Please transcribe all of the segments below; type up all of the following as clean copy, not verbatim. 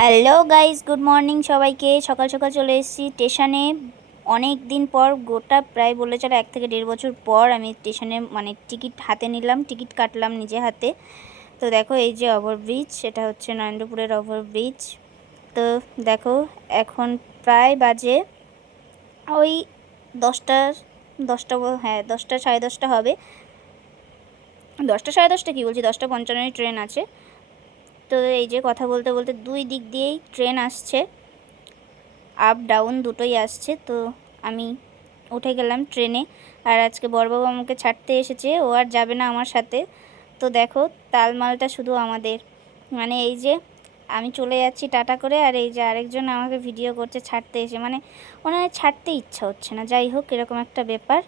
Hello guys, good morning সবাইকে। সকাল সকাল চলে এসেছি স্টেশনে। অনেক দিন পর, গোটা প্রায় বলে চলো 1 থেকে 1.5 বছর পর আমি স্টেশনে টিকিট হাতে নিলাম, টিকিট কাটলাম নিজে হাতে। তো দেখো, এই যে ওভারব্রিজ, সেটা হচ্ছে নরেন্দ্রপুরের ওভারব্রিজ। তো দেখো, এখন প্রায় বাজে ওই 10টা। হ্যাঁ, 10টা, সাড়ে 10টা হবে। 10টা সাড়ে 10টা কী বলছি, 10টা 55 ট্রেন আছে। তো এই যে কথা বলতে বলতে দুই দিক দিয়েই ট্রেন আসছে, আপ ডাউন দুটোই আসছে। তো আমি উঠে গেলাম ট্রেনে। আর আজকে বড়বাবু আমাকে ছাড়তে এসেছে, ও আর যাবে না আমার সাথে। তো দেখো, তালমালটা শুধু আমাদের। মানে এই যে আমি চলে যাচ্ছি টাটা করে, আর এই যে আরেকজন আমাকে ভিডিও করছে ছাড়তে এসে। মানে ওনার ছাড়তে ইচ্ছা হচ্ছে না, যাই হোক এরকম একটা ব্যাপার।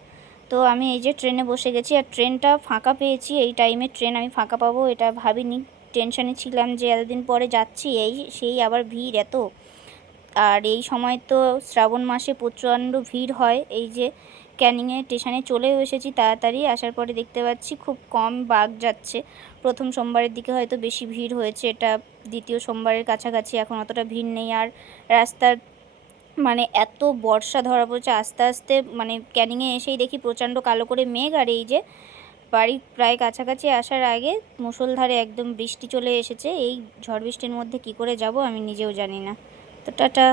তো আমি এই যে ট্রেনে বসে গেছি, আর ট্রেনটা ফাঁকা পেয়েছি। এই টাইমে ট্রেন আমি ফাঁকা পাবো এটা ভাবিনি। টেনশানে ছিলাম যে এতদিন পরে যাচ্ছি, সেই আবার ভিড় এত। আর এই সময় তো শ্রাবণ মাসে প্রচণ্ড ভিড় হয়। এই যে ক্যানিংয়ে স্টেশনে চলেও এসেছি তাড়াতাড়ি। আসার পরে দেখতে পাচ্ছি খুব কম বাস যাচ্ছে। প্রথম সোমবারের দিকে হয়তো বেশি ভিড় হয়েছে, এটা দ্বিতীয় সোমবারের কাছাকাছি, এখন অতটা ভিড় নেই। আর রাস্তার মানে এত বর্ষা ধরা পড়েছে আস্তে আস্তে। মানে ক্যানিংয়ে এসেই দেখি প্রচণ্ড কালো করে মেঘ। আর এই যে বাড়ির প্রায় কাছাকাছি আসার আগে মুষলধারে একদম বৃষ্টি চলে এসেছে। এই ঝড় বৃষ্টির মধ্যে কি করে যাব আমি নিজেও জানি না। তো টাটা।